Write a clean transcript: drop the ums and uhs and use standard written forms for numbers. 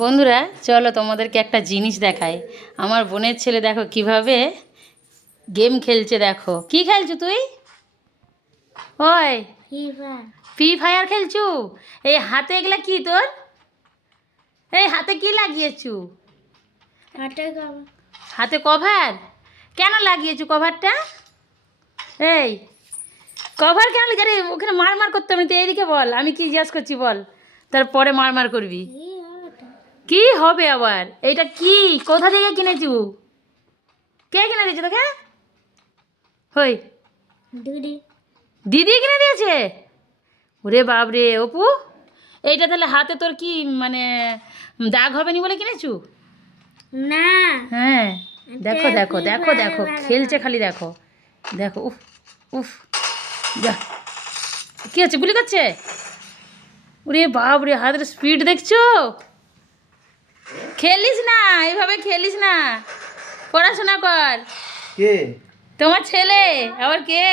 বন্ধুরা চলো তোমাদেরকে একটা জিনিস দেখাই। আমার বোনের ছেলে দেখো কিভাবে গেম খেলছে। দেখো কি খেলছো তুই? ওই ফ্রি ফায়ার খেলছু? এই হাতে এগুলা কি তোর? এই হাতে কি লাগিয়েছু? হাতে কভার? কেন লাগিয়েছু কভারটা? এই কভার কেন লাগিয়ে? আরে ওখানে মারমার করতে হবে না, তুই এইদিকে বল, আমি কি জিজ্ঞাসা করছি বল, তারপরে মারমার করবি। কি হবে আবার? এইটা কি? কোথা থেকে কিনেছু? কে কিনে দিয়েছে তোকে? হই দিদি কিনে দিয়েছে? ওরে বাপরে অপু, এইটা তাহলে হাতে তোর কি মানে দাগ হবে নি বলে কিনেছু? না। হ্যাঁ দেখো দেখো দেখো দেখো খেলছে খালি, দেখো দেখো, উফ উফ, যা কি হচ্ছে? গুলি করছে? ওরে বাপরে হাতের স্পিড দেখছো? খেলিস না এইভাবে, খেলিস না, পড়াশোনা কর। কে? তোমার ছেলে আবার কে?